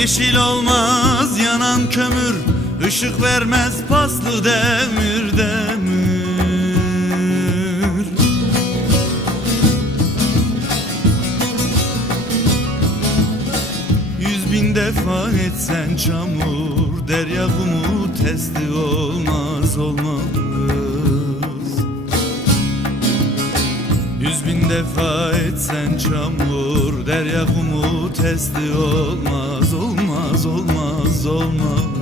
Yeşil olmaz yanan kömür ışık vermez paslı demir demir. Yüz bin defa etsen çamur Derya kumu testi olmaz olmaz. Yüz bin defa etsen çamur Derya kumu testi olmaz olmaz olmaz olmaz